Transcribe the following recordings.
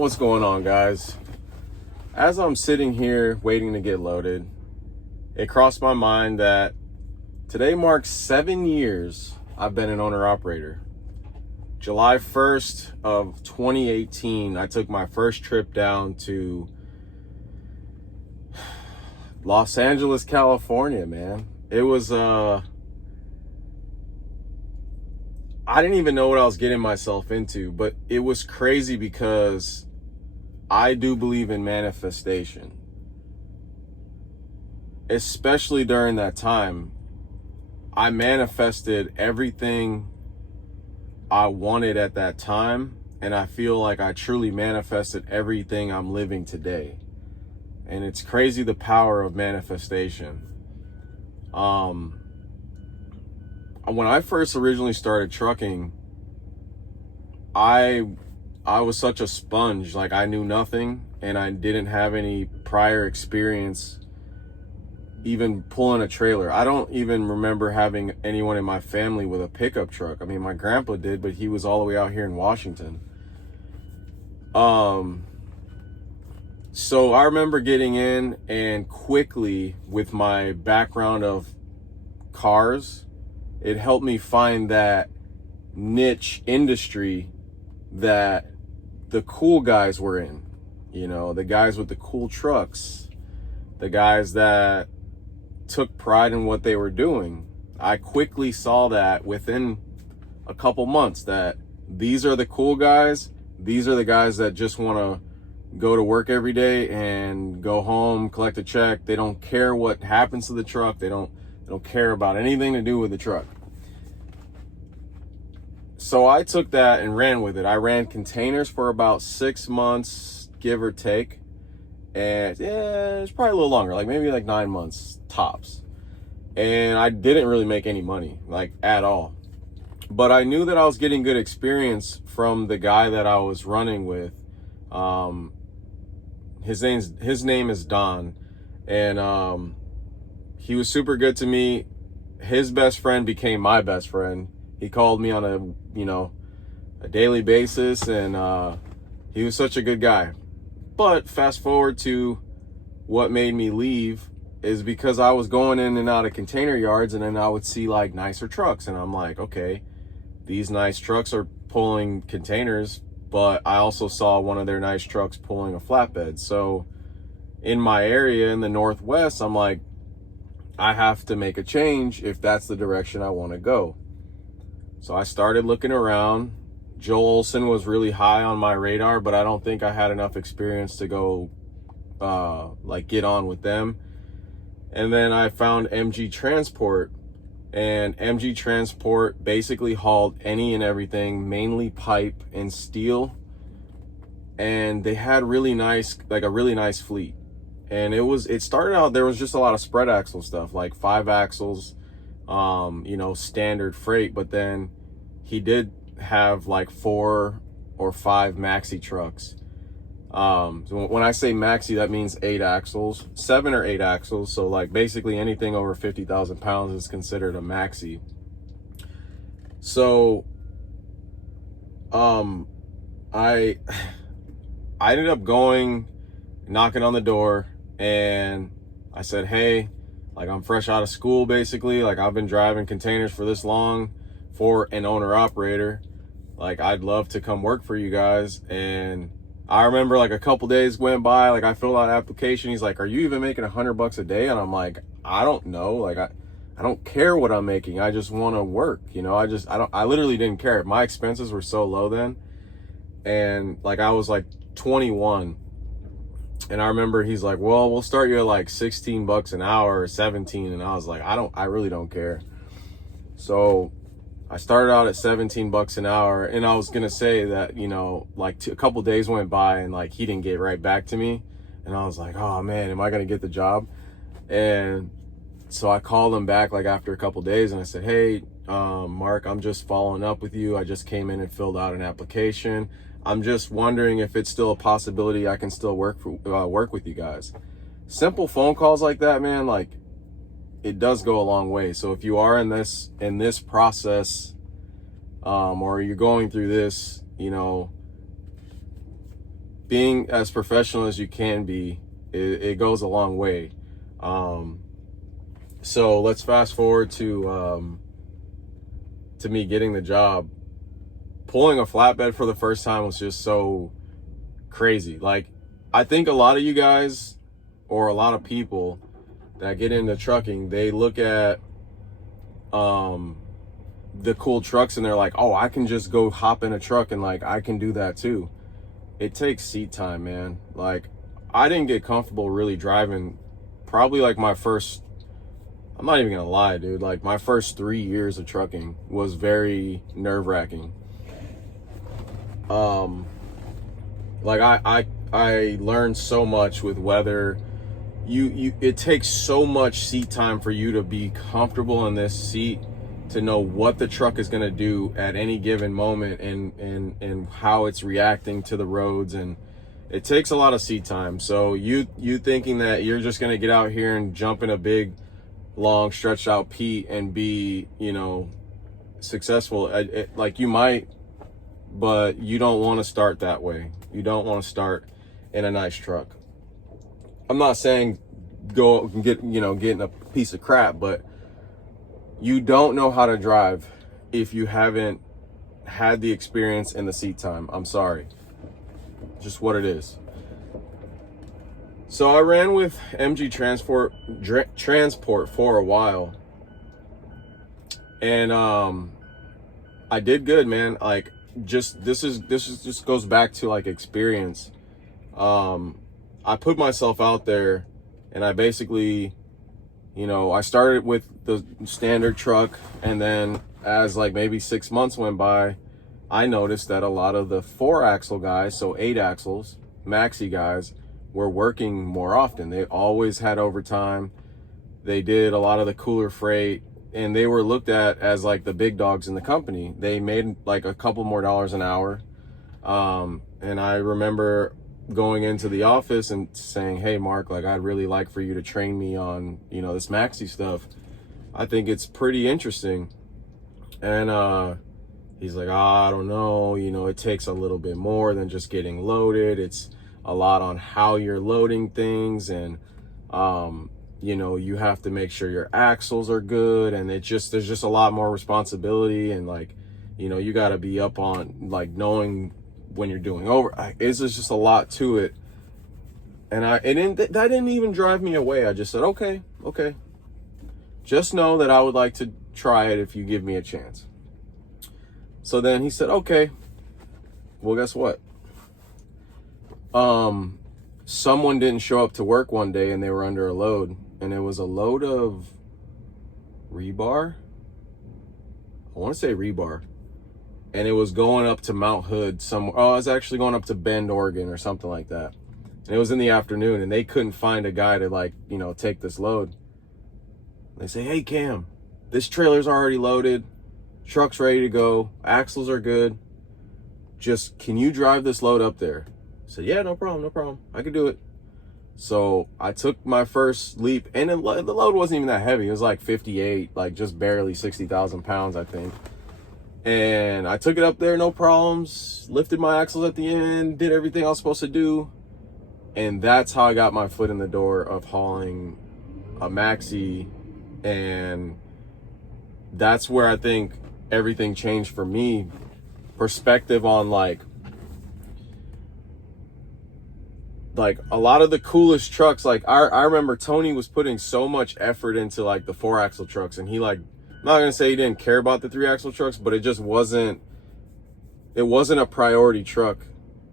What's going on, guys? As I'm sitting here waiting to get loaded, it crossed my mind that today marks 7 years I've been an owner-operator. July 1st of 2018, I took my first trip down to Los Angeles, California, man. It was, I didn't even know what I was getting myself into, but it was crazy because I do believe in manifestation. Especially during that time, I manifested everything I wanted at that time, and I feel like I truly manifested everything I'm living today. And it's crazy the power of manifestation. When I first originally started trucking, I was such a sponge. Like, I knew nothing, and I didn't have any prior experience even pulling a trailer. I don't even remember having anyone in my family with a pickup truck. I mean, my grandpa did, but he was all the way out here in Washington. So I remember getting in, and quickly, with my background of cars, it helped me find that niche industry that the cool guys were in. You know, the guys with the cool trucks, the guys that took pride in what they were doing. I quickly saw that within a couple months that these are the cool guys. These are the guys that just want to go to work every day and go home, collect a check. They don't care what happens to the truck. They don't care about anything to do with the truck. So I took that and ran with it. I ran containers for about 6 months, give or take. And yeah, it's probably a little longer, like maybe like 9 months tops. And I didn't really make any money, like, at all. But I knew that I was getting good experience from the guy that I was running with. His name is Don, and he was super good to me. His best friend became my best friend. He called me on a daily basis, and he was such a good guy. But fast forward to what made me leave is because I was going in and out of container yards, and then I would see like nicer trucks, and I'm like, okay, these nice trucks are pulling containers, but I also saw one of their nice trucks pulling a flatbed. So in my area in the Northwest, I'm like, I have to make a change if that's the direction I want to go. So I started looking around. Joel Olson was really high on my radar, but I don't think I had enough experience to go get on with them. And then I found MG Transport, and MG Transport basically hauled any and everything, mainly pipe and steel. And they had a really nice fleet. And it started out, there was just a lot of spread axle stuff, like 5 axles, standard freight. But then he did have like 4 or 5 maxi trucks. So when I say maxi, that means 8 axles, 7 or 8 axles. So like basically anything over 50,000 pounds is considered a maxi. So I ended up knocking on the door, and I said, hey, like, I'm fresh out of school, basically. Like, I've been driving containers for this long for an owner operator. Like, I'd love to come work for you guys. And I remember like a couple days went by, like I filled out an application. He's like, are you even making $100 a day? And I'm like, I don't know. Like, I don't care what I'm making. I just want to work. I literally didn't care. My expenses were so low then. And like, I was like 21. And I remember he's like, well, we'll start you at like $16 an hour or 17. And I was like, I really don't care. So I started out at $17 an hour, and I was going to say that, a couple days went by and like he didn't get right back to me. And I was like, oh man, am I going to get the job? And so I called him back like after a couple days, and I said, hey, Mark, I'm just following up with you. I just came in and filled out an application. I'm just wondering if it's still a possibility I can still work with you guys. Simple phone calls like that, man, like, it does go a long way. So if you are in this process, or you're going through this, being as professional as you can be, it goes a long way. So let's fast forward to me getting the job. Pulling a flatbed for the first time was just so crazy. Like, I think a lot of you guys, or a lot of people that get into trucking, they look at the cool trucks and they're like, oh, I can just go hop in a truck and like I can do that too. It takes seat time, man. Like, I didn't get comfortable really driving probably like my first, I'm not even gonna lie, dude, like my first 3 years of trucking was very nerve-wracking. Like I learned so much with weather. It takes so much seat time for you to be comfortable in this seat, to know what the truck is going to do at any given moment, and how it's reacting to the roads, and it takes a lot of seat time. So you thinking that you're just going to get out here and jump in a big long stretched out Pete and be, you know, successful, like you might, but you don't want to start that way. You don't want to start in a nice truck. I'm not saying go and get in a piece of crap, but you don't know how to drive if you haven't had the experience and the seat time. I'm sorry. Just what it is. So I ran with MG Transport for a while. And I did good, man. Like, this just goes back to like experience. I put myself out there, and I basically, you know, I started with the standard truck, and then as like maybe 6 months went by, I noticed that a lot of the 4-axle guys, so 8 axles, maxi guys, were working more often. They always had overtime. They did a lot of the cooler freight, and they were looked at as like the big dogs in the company. They made like a couple more dollars an hour. And I remember going into the office and saying, hey, Mark, like, I'd really like for you to train me on, you know, this maxi stuff. I think it's pretty interesting. And he's like, I don't know, you know, it takes a little bit more than just getting loaded. It's a lot on how you're loading things, and you know, you have to make sure your axles are good, and there's just a lot more responsibility, and like, you know, you got to be up on like knowing when you're doing over. It's just a lot to it. And that didn't even drive me away. I just said, okay, just know that I would like to try it if you give me a chance. So then he said, okay, well, guess what? Someone didn't show up to work one day, and they were under a load, and it was a load of rebar. I want to say rebar. And it was going up to Mount Hood somewhere. Oh, it was actually going up to Bend, Oregon, or something like that. And it was in the afternoon, and they couldn't find a guy to, like, you know, take this load. They say, hey, Cam, this trailer's already loaded. Truck's ready to go. Axles are good. Just, can you drive this load up there? I said, yeah, no problem. I can do it. So I took my first leap, and the load wasn't even that heavy. It was like 58, like just barely 60,000 pounds, I think. And I took it up there, no problems, lifted my axles at the end, did everything I was supposed to do. And that's how I got my foot in the door of hauling a maxi. And that's where I think everything changed for me. Perspective on like a lot of the coolest trucks. Like I remember Tony was putting so much effort into like the 4-axle trucks, and he like, I'm not gonna say he didn't care about the 3-axle trucks, but it just wasn't a priority truck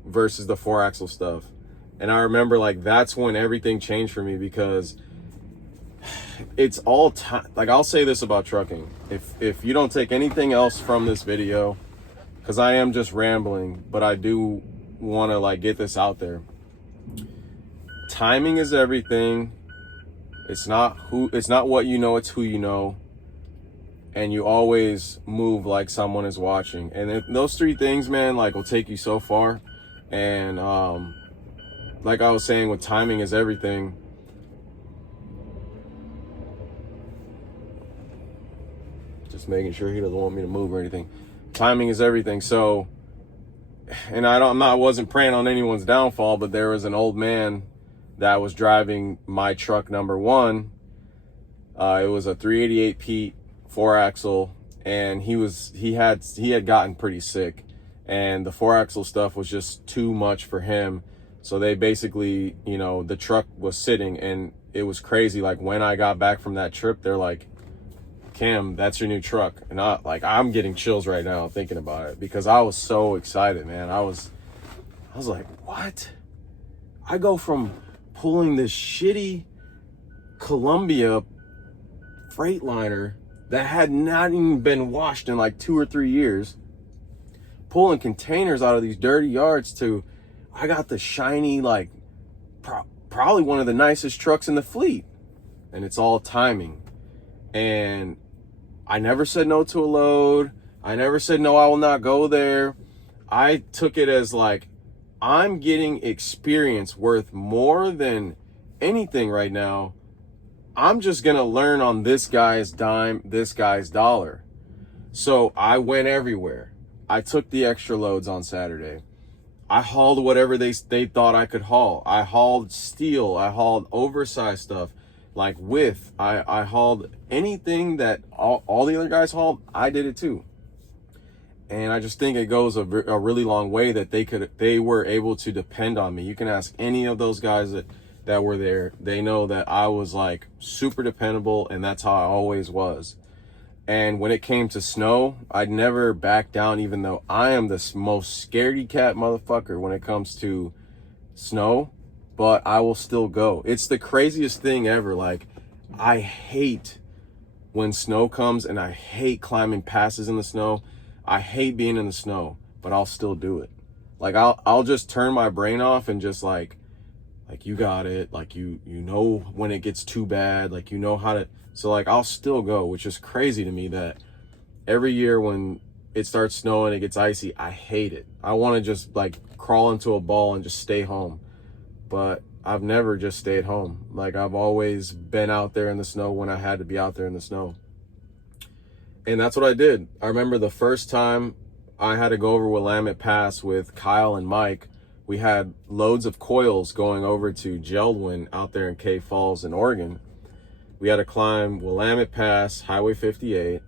versus the 4-axle stuff. And I remember like that's when everything changed for me, because it's all time. Like, I'll say this about trucking, if you don't take anything else from this video, because I am just rambling, but I do want to like get this out there. Timing is everything. It's not what you know, it's who you know. And you always move like someone is watching. And those 3 things, man, like will take you so far. And like I was saying, with timing is everything. Just making sure he doesn't want me to move or anything. Timing is everything. So and I wasn't preying on anyone's downfall, but there was an old man that was driving my truck number one. It was a 388 Pete 4-axle, and he had gotten pretty sick, and the 4-axle stuff was just too much for him. So they basically, you know, the truck was sitting, and it was crazy. Like, when I got back from that trip, they're like, Cam, that's your new truck. And I'm getting chills right now thinking about it, because I was so excited, man. I was like, what? I go from pulling this shitty Columbia Freightliner that had not even been washed in like 2 or 3 years, pulling containers out of these dirty yards, to I got the shiny, like probably one of the nicest trucks in the fleet. And it's all timing. And I never said no to a load. I never said no, I will not go there. I took it as like, I'm getting experience worth more than anything right now. I'm just gonna learn on this guy's dime, this guy's dollar. So I went everywhere. I took the extra loads on Saturday. I hauled whatever they thought I could haul. I hauled steel. I hauled oversized stuff, like width. I hauled anything that all the other guys hauled. I did it too. And I just think it goes a really long way that they were able to depend on me. You can ask any of those guys that were there. They know that I was like super dependable, and that's how I always was. And when it came to snow, I'd never back down, even though I am the most scaredy cat motherfucker when it comes to snow, but I will still go. It's the craziest thing ever. Like, I hate when snow comes, and I hate climbing passes in the snow. I hate being in the snow, but I'll still do it. Like, I'll just turn my brain off and just like you got it. Like, you know when it gets too bad, like, you know how to, so like, I'll still go, which is crazy to me that every year when it starts snowing, it gets icy, I hate it. I want to just like crawl into a ball and just stay home. But I've never just stayed home. Like, I've always been out there in the snow when I had to be out there in the snow. And that's what I did. I remember the first time I had to go over Willamette Pass with Kyle and Mike. We had loads of coils going over to Geldwin out there in Cave Falls in Oregon. We had to climb Willamette Pass, Highway 58,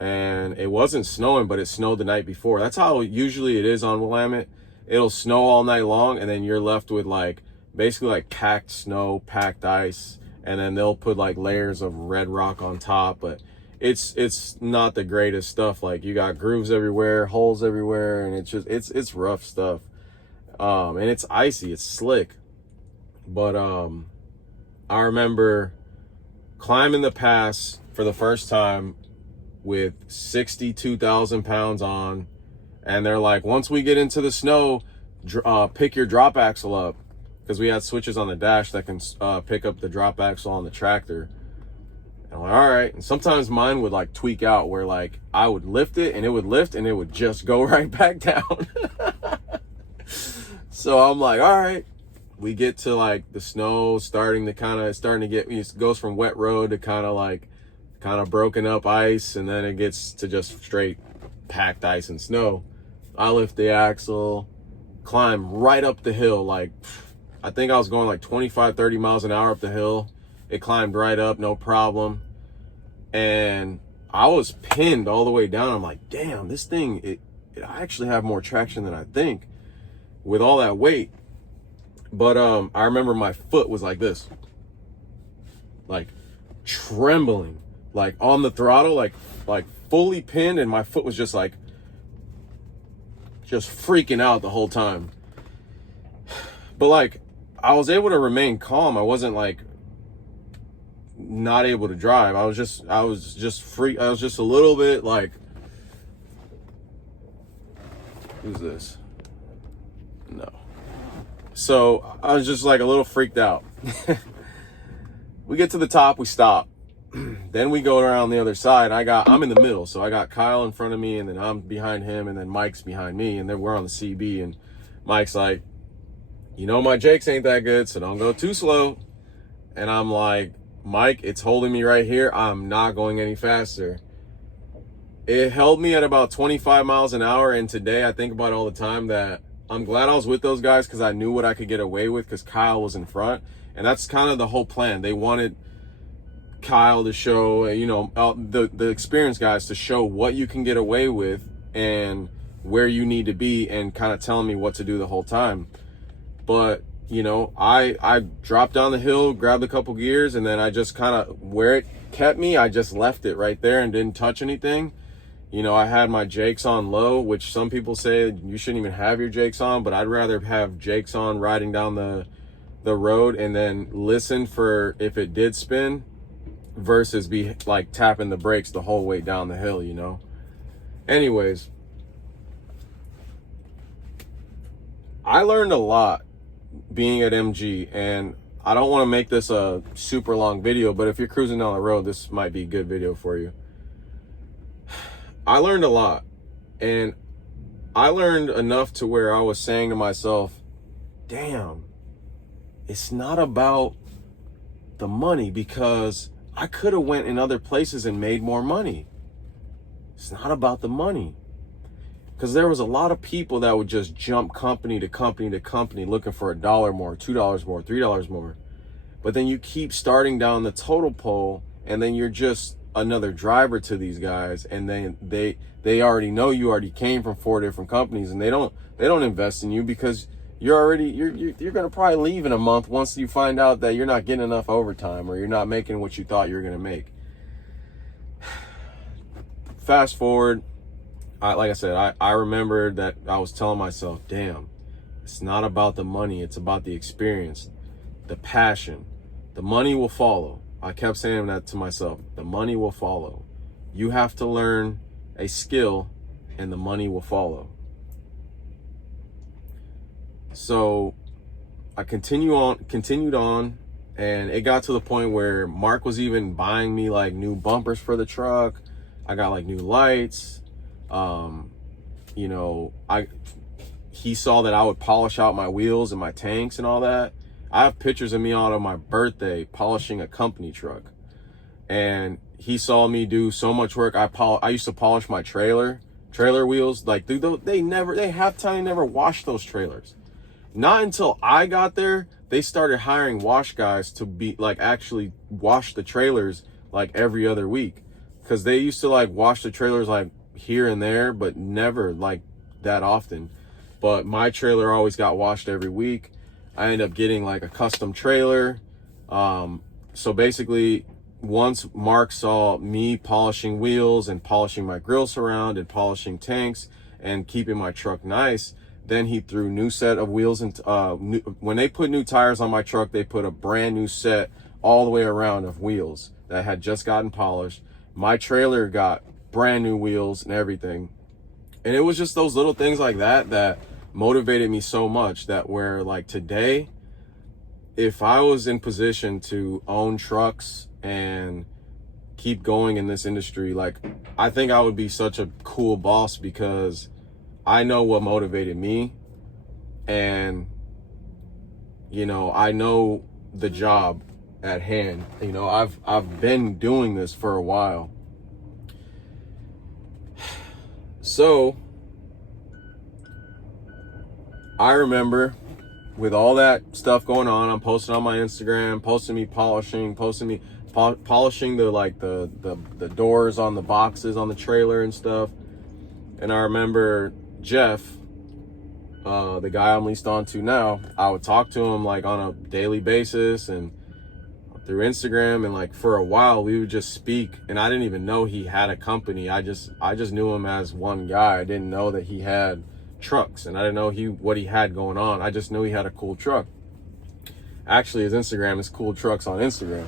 and it wasn't snowing, but it snowed the night before. That's how usually it is on Willamette. It'll snow all night long, and then you're left with like basically like packed snow, packed ice, and then they'll put like layers of red rock on top. But it's not the greatest stuff. Like, you got grooves everywhere, holes everywhere, and it's rough stuff. And it's icy, it's slick. But I remember climbing the pass for the first time with 62,000 pounds on, and they're like, once we get into the snow, pick your drop axle up, because we had switches on the dash that can pick up the drop axle on the tractor. And I'm like, all right. And sometimes mine would like tweak out, where like I would lift it and it would lift and it would just go right back down. So I'm like, all right. We get to like the snow starting to get, it goes from wet road to kind of broken up ice, and then it gets to just straight packed ice and snow. I lift the axle, climb right up the hill. Like, I think I was going like 25, 30 miles an hour up the hill. It climbed right up, no problem. And I was pinned all the way down. I'm like, damn, this thing, I actually have more traction than I think with all that weight. But I remember my foot was like this, like trembling, like on the throttle, like fully pinned, and my foot was just like, just freaking out the whole time. But like, I was able to remain calm. I wasn't like not able to drive. I was just a little bit like, who's this? No. So I was just like a little freaked out. We get to the top, we stop. Then we go around the other side. I'm in the middle, so I got Kyle in front of me, and then I'm behind him, and then Mike's behind me, and then we're on the CB, and Mike's like, you know, my Jakes ain't that good, so don't go too slow. And I'm like, Mike, it's holding me right here. I'm not going any faster. it held me at about 25 miles an hour. And today I think about it all the time that I'm glad I was with those guys because I knew what I could get away with because Kyle was in front. And that's kind of the whole plan. They wanted Kyle to show, the experienced guys to show what you can get away with and where you need to be, and kind of telling me what to do the whole time. But, I dropped down the hill, grabbed a couple gears, and then I just kind of, where it kept me, I just left it right there and didn't touch anything. I had my Jakes on low, which some people say you shouldn't even have your Jakes on, but I'd rather have Jakes on riding down the road and then listen for if it did spin versus be like tapping the brakes the whole way down the hill, Anyways, I learned a lot being at MG, and I don't want to make this a super long video, but if you're cruising down the road, this might be a good video for you. I learned a lot, and I learned enough to where I was saying to myself, damn, it's not about the money, because I could have went in other places and made more money. It's not about the money. Because there was a lot of people that would just jump company to company to company looking for $1 more, $2 more, $3 more. But then you keep starting down the total pole, and then you're just another driver to these guys, and then they already know you already came from 4 different companies, and they don't invest in you because you're going to probably leave in a month once you find out that you're not getting enough overtime or you're not making what you thought you were going to make. Fast forward, like I said, I remembered that I was telling myself, damn, it's not about the money. It's about the experience, the passion. The money will follow. I kept saying that to myself. The money will follow. You have to learn a skill and the money will follow. So I continued on, and it got to the point where Mark was even buying me like new bumpers for the truck. I got like new lights. He saw that I would polish out my wheels and my tanks and all that. I have pictures of me on my birthday polishing a company truck, and he saw me do so much work. I used to polish my trailer wheels. Like, dude, they half time never washed those trailers. Not until I got there, they started hiring wash guys to be like actually wash the trailers like every other week, because they used to like wash the trailers like here and there, but never like that often. But my trailer always got washed every week. I ended up getting like a custom trailer. So basically, once Mark saw me polishing wheels and polishing my grill surround and polishing tanks and keeping my truck nice, then he threw new set of wheels. And when they put new tires on my truck, they put a brand new set all the way around of wheels that had just gotten polished. My trailer got brand new wheels and everything. And it was just those little things like that motivated me so much, that where like today, if I was in position to own trucks and keep going in this industry, like I think I would be such a cool boss, because I know what motivated me, and I know the job at hand. I've been doing this for a while. So I remember with all that stuff going on, I'm posting on my Instagram, posting me polishing, polishing the doors on the boxes on the trailer and stuff. And I remember Jeff, the guy I'm leased on to now, I would talk to him like on a daily basis and through Instagram, and like for a while we would just speak, and I didn't even know he had a company. I just knew him as one guy. I didn't know that he had trucks, and I didn't know what he had going on. I just knew he had a cool truck. Actually, his Instagram is cool trucks on Instagram.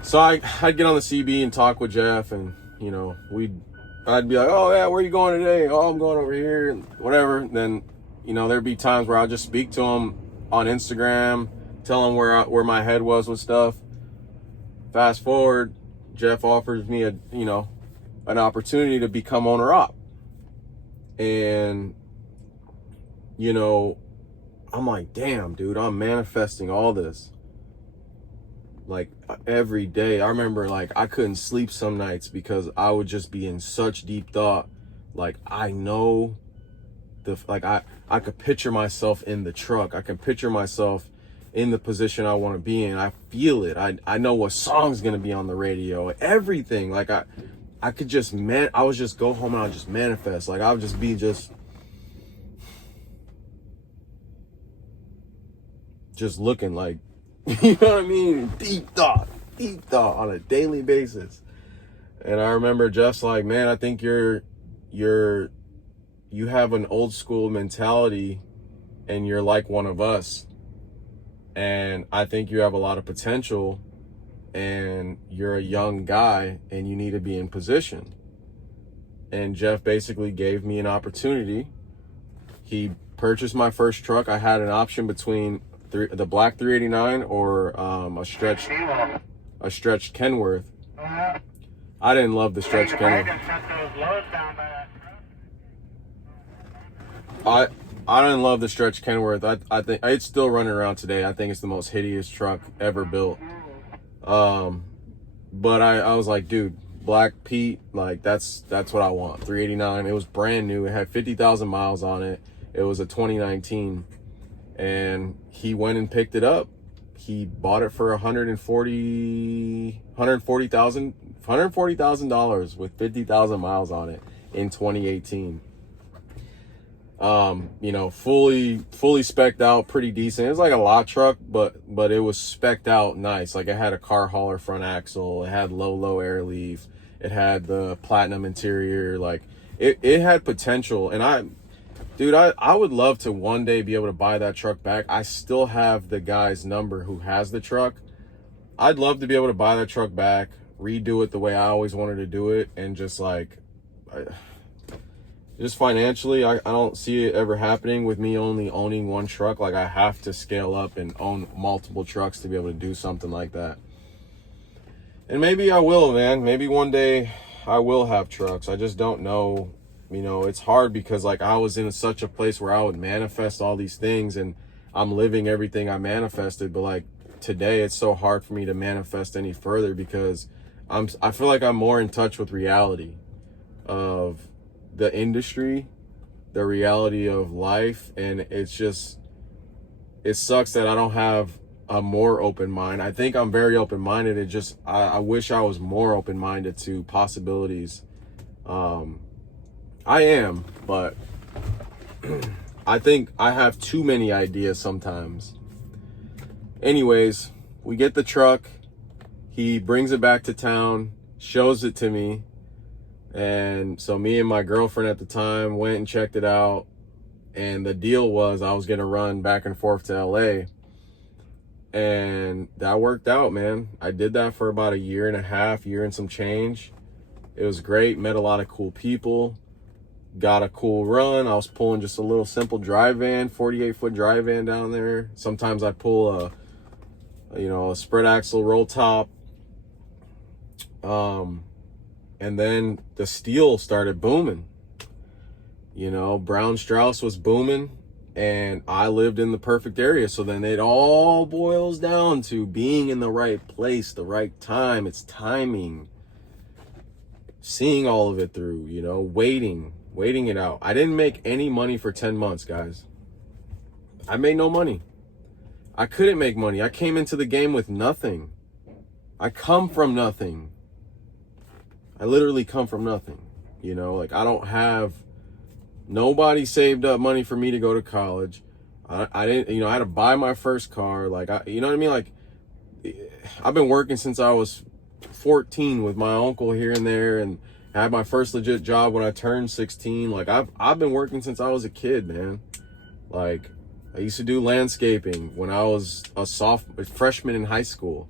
So I'd get on the CB and talk with Jeff, and I'd be like, oh yeah, where you going today? Oh, I'm going over here, and whatever. Then there'd be times where I'll just speak to him on Instagram, tell him where my head was with stuff. Fast forward, Jeff offers me an opportunity to become owner op. And I'm like, damn, dude, I'm manifesting all this. like every day. I remember like I couldn't sleep some nights because I would just be in such deep thought. Like I know I could picture myself in the truck. I can picture myself in the position I want to be in. I feel it. I know what song's gonna be on the radio. Everything. Like I could just I would just go home and I'd just manifest. Like I would just be just looking like, you know what I mean? Deep thought on a daily basis. And I remember just like, man, I think you have an old school mentality and you're like one of us. And I think you have a lot of potential and you're a young guy and you need to be in position. And Jeff basically gave me an opportunity. He purchased my first truck. I had an option between the black 389 or a stretched Kenworth. I didn't love the stretched Kenworth. I didn't love the stretched Kenworth. I think it's still running around today. I think it's the most hideous truck ever built. But I was like, dude, Black Pete, like that's what I want. 389. It was brand new. It had 50,000 miles on it. It was a 2019, and he went and picked it up. He bought it for $140,000 with 50,000 miles on it in 2018. You know, fully spec'd out, pretty decent. It was like a lot truck, but it was spec'd out nice. Like it had a car hauler front axle, it had low air leaf, it had the platinum interior. Like it had potential. And I would love to one day be able to buy that truck back. I still have the guy's number who has the truck. I'd love to be able to buy that truck back, redo it the way I always wanted to do it, and just like, just financially, I don't see it ever happening with me only owning one truck. Like I have to scale up and own multiple trucks to be able to do something like that. And maybe I will, man. Maybe one day I will have trucks. I just don't know. You know, it's hard because like I was in such a place where I would manifest all these things and I'm living everything I manifested. But like today, it's so hard for me to manifest any further because I feel like I'm more in touch with reality of the industry, the reality of life. And it sucks that I don't have a more open mind. I think I'm very open-minded. I wish I was more open-minded to possibilities. I am, but I think I have too many ideas sometimes. Anyways, we get the truck. He brings it back to town, shows it to me. And so me and my girlfriend at the time went and checked it out. And the deal was I was going to run back and forth to LA. And that worked out, man. I did that for about a year and a half, year and some change. It was great. Met a lot of cool people. Got a cool run. I was pulling just a little simple dry van, 48-foot dry van down there. Sometimes I pull a spread axle roll top. And then the steel started booming. You know, Brown Strauss was booming and I lived in the perfect area. So then it all boils down to being in the right place, the right time. It's timing. Seeing all of it through, you know, waiting it out. I didn't make any money for 10 months, guys. I made no money. I couldn't make money. I came into the game with nothing. I come from nothing. I literally come from nothing. You know, like I don't have, nobody saved up money for me to go to college. I didn't, you know, I had to buy my first car. Like, you know what I mean? Like, I've been working since I was 14 with my uncle here and there, and I had my first legit job when I turned 16. Like I've been working since I was a kid, man. Like I used to do landscaping when I was a freshman in high school.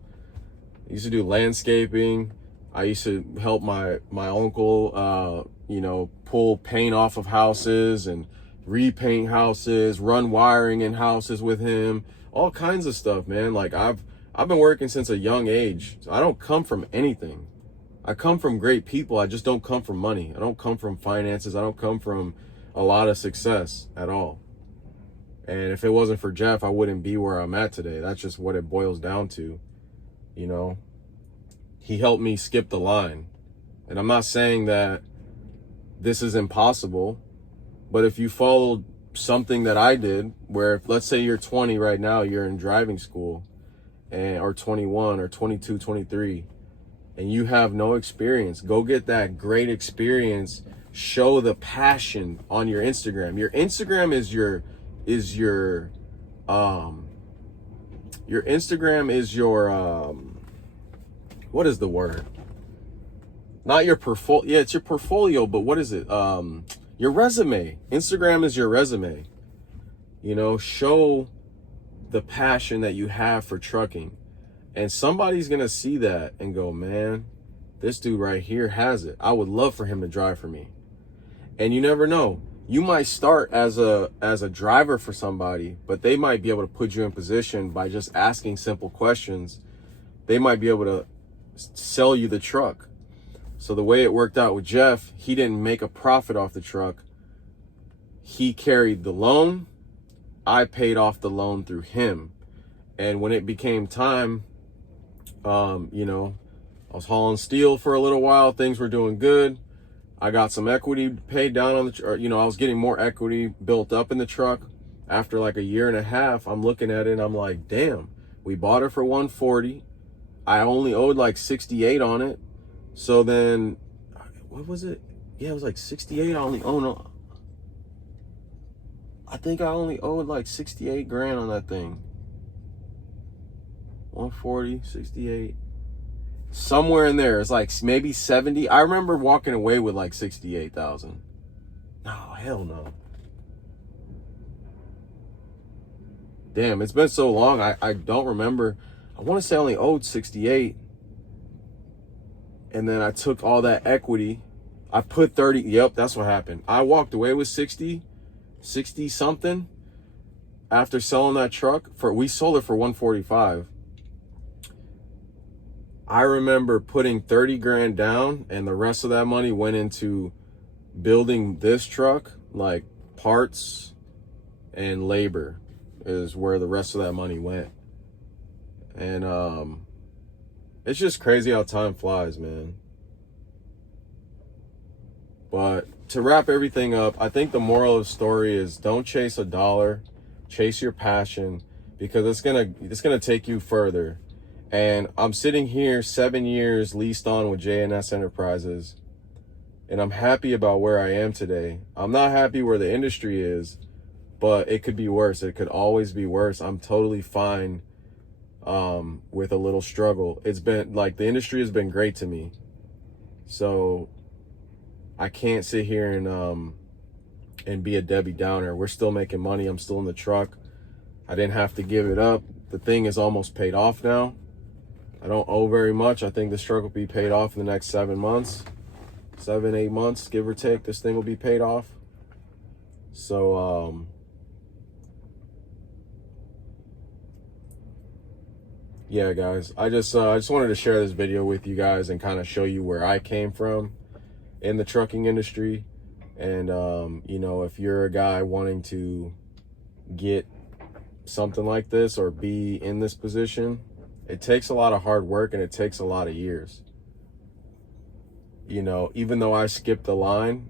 I used to do landscaping. I used to help my uncle, you know, pull paint off of houses and repaint houses, run wiring in houses with him, all kinds of stuff, man. Like I've been working since a young age. So I don't come from anything. I come from great people. I just don't come from money. I don't come from finances. I don't come from a lot of success at all. And if it wasn't for Jeff, I wouldn't be where I'm at today. That's just what it boils down to. You know, he helped me skip the line. And I'm not saying that this is impossible, but if you followed something that I did, where if, let's say you're 20 right now, you're in driving school, or 21 or 22, 23, and you have no experience, go get that great experience. Show the passion on your Instagram. Your Instagram is your Instagram is your what is the word? Not your portfolio. Yeah, it's your portfolio, but what is it? Your resume. Instagram is your resume. You know, show the passion that you have for trucking. And somebody's going to see that and go, man, this dude right here has it. I would love for him to drive for me. And you never know. You might start as a driver for somebody, but they might be able to put you in position by just asking simple questions. They might be able to sell you the truck. So the way it worked out with Jeff, he didn't make a profit off the truck. He carried the loan. I paid off the loan through him. And when it became time, you know, I was hauling steel for a little while. Things were doing good. I got some equity paid down on the, you know, I was getting more equity built up in the truck. After like a year and a half, I'm looking at it and I'm like, damn, we bought it for 140. I only owed like 68 on it. So then, what was it? Yeah, it was like 68. I think I only owed like 68 grand on that thing. 140, 68. Somewhere in there. It's like maybe 70. I remember walking away with like 68,000. No, hell no. Damn, it's been so long. I don't remember. I want to say I only owed 68. And then I took all that equity. I put 30. Yep, that's what happened. I walked away with 60 something after selling that truck. We sold it for 145. I remember putting 30 grand down, and the rest of that money went into building this truck, like parts and labor is where the rest of that money went. And it's just crazy how time flies, man. But to wrap everything up, I think the moral of the story is don't chase a dollar, chase your passion, because it's gonna take you further. And I'm sitting here 7 years leased on with J&S Enterprises, and I'm happy about where I am today. I'm not happy where the industry is, but it could be worse. It could always be worse. I'm totally fine with a little struggle. It's been like the industry has been great to me. So I can't sit here and be a Debbie Downer. We're still making money. I'm still in the truck. I didn't have to give it up. The thing is almost paid off now. I don't owe very much. I think this truck will be paid off in the next 7 months, 8 months, give or take. This thing will be paid off. So, yeah, guys, I just wanted to share this video with you guys and kind of show you where I came from in the trucking industry. And, you know, if you're a guy wanting to get something like this or be in this position, it takes a lot of hard work and it takes a lot of years. You know, even though I skipped the line,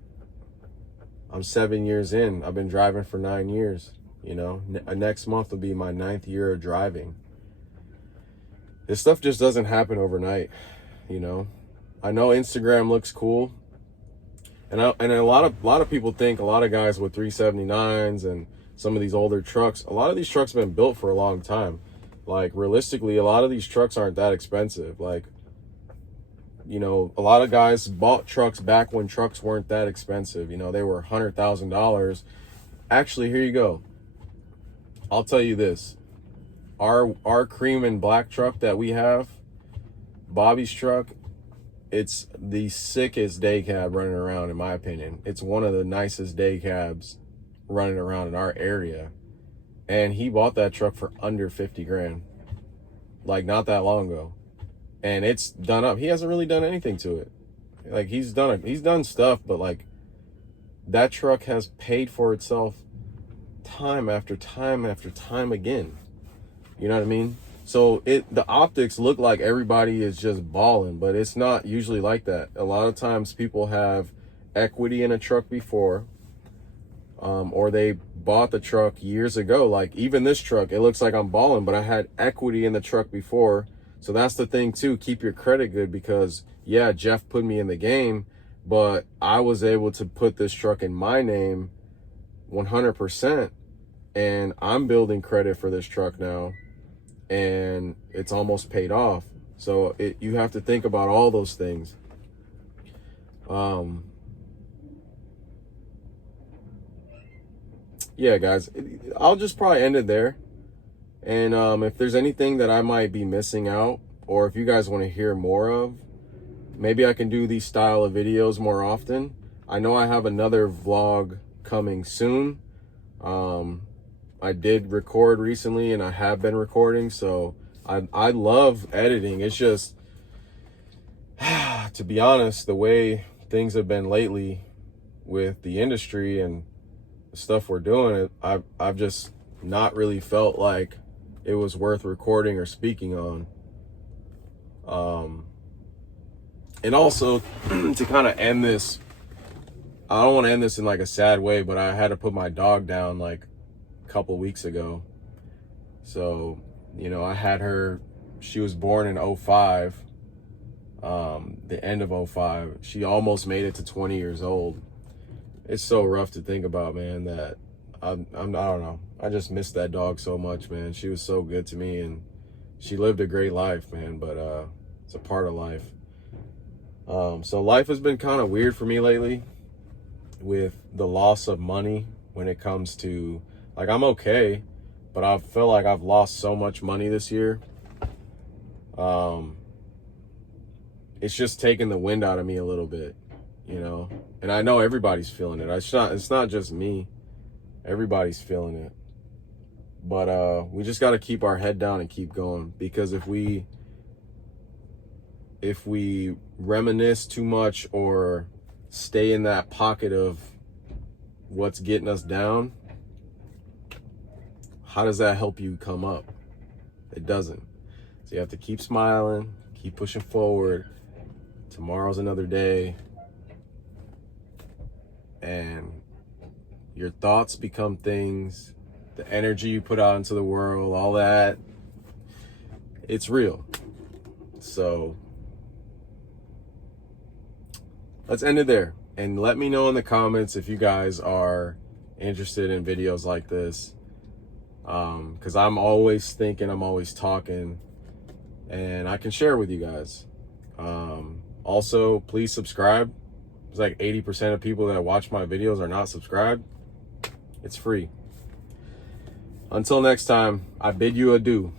I'm 7 years in. I've been driving for 9 years. You know, next month will be my 9th year of driving. This stuff just doesn't happen overnight. You know, I know Instagram looks cool, and a lot of people think a lot of guys with 379s and some of these older trucks, a lot of these trucks have been built for a long time. Like, realistically, a lot of these trucks aren't that expensive. Like, you know, a lot of guys bought trucks back when trucks weren't that expensive. You know, they were $100,000. Actually, here you go. I'll tell you this. Our cream and black truck that we have, Bobby's truck, it's the sickest day cab running around, in my opinion. It's one of the nicest day cabs running around in our area. And he bought that truck for under 50 grand, like not that long ago. And it's done up. He hasn't really done anything to it. Like, he's done stuff, but like, that truck has paid for itself time after time after time again. You know what I mean? So the optics look like everybody is just balling, but it's not usually like that. A lot of times people have equity in a truck before, or they bought the truck years ago. Like even this truck, it looks like I'm balling, but I had equity in the truck before. So that's the thing too, keep your credit good, because yeah, Jeff put me in the game, but I was able to put this truck in my name 100%, and I'm building credit for this truck now, and it's almost paid off. So you have to think about all those things. Yeah, guys, I'll just probably end it there. And if there's anything that I might be missing out, or if you guys want to hear more of, maybe I can do these style of videos more often. I know I have another vlog coming soon. I did record recently, and I have been recording, so I love editing. It's just, to be honest, the way things have been lately with the industry and the stuff we're doing, I've just not really felt like it was worth recording or speaking on. And also, to kind of end this, I don't want to end this in like a sad way, but I had to put my dog down like a couple weeks ago. So, you know, I had her, she was born in 2005, the end of 2005. She almost made it to 20 years old. It's so rough to think about, man, that I don't know. I just miss that dog so much, man. She was so good to me, and she lived a great life, man, but it's a part of life. So life has been kind of weird for me lately with the loss of money when it comes to, like, I'm okay, but I feel like I've lost so much money this year. It's just taken the wind out of me a little bit, you know, and I know everybody's feeling it. It's not just me. Everybody's feeling it. But we just got to keep our head down and keep going, because if we reminisce too much or stay in that pocket of what's getting us down, how does that help you come up? It doesn't. So you have to keep smiling, keep pushing forward. Tomorrow's another day. And your thoughts become things, the energy you put out into the world, all that, it's real. So let's end it there. And let me know in the comments if you guys are interested in videos like this. Because I'm always thinking, I'm always talking, and I can share with you guys. Also, please subscribe. It's like 80% of people that watch my videos are not subscribed. It's free. Until next time, I bid you adieu.